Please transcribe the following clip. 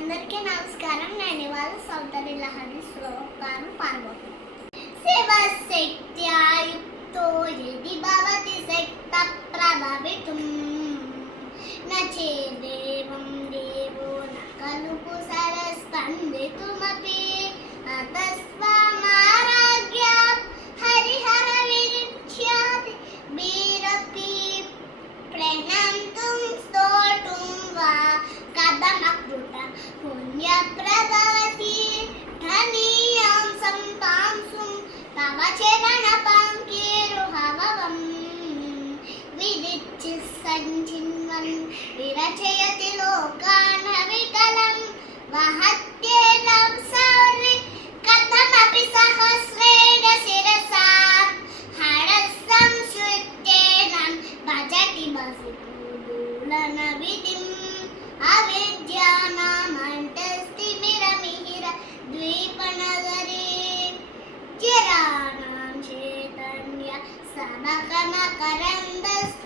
అందరికీ నమస్కారం. నేను ఇవాళ సౌందర్య లహరి శ్లోకాలు పాల్గొంటాను. శివశక్త్యాయుక్తో యది భవతి శక్త ప్రభవితుం నచేదేవం దేవో న ఖలు కుశలస్పందితుమపి అతస్వామారాజ్యాత్ హరిహర విరుచ్యాతి బీరపి ప్రణంతుం స్తోతుం వా కథమకృత పుణ్యప్రభవతి ధనీయాం సంపాంసుం తవ చరణ పంకేరుహవవం విరిచ్చి సంచిన్వన్ విరచయతి లోకాన్ వికలం వహత్యేనం సౌరి కథమపి సహస్రేణ శిరసా హరస్సం శుద్ధేనం భజతి బసుదూలన విధిం అవిద్యానామంతస్తిమిరమిహిర ద్వీపనగరే జరానాం చైతన్య సనకనకరందస్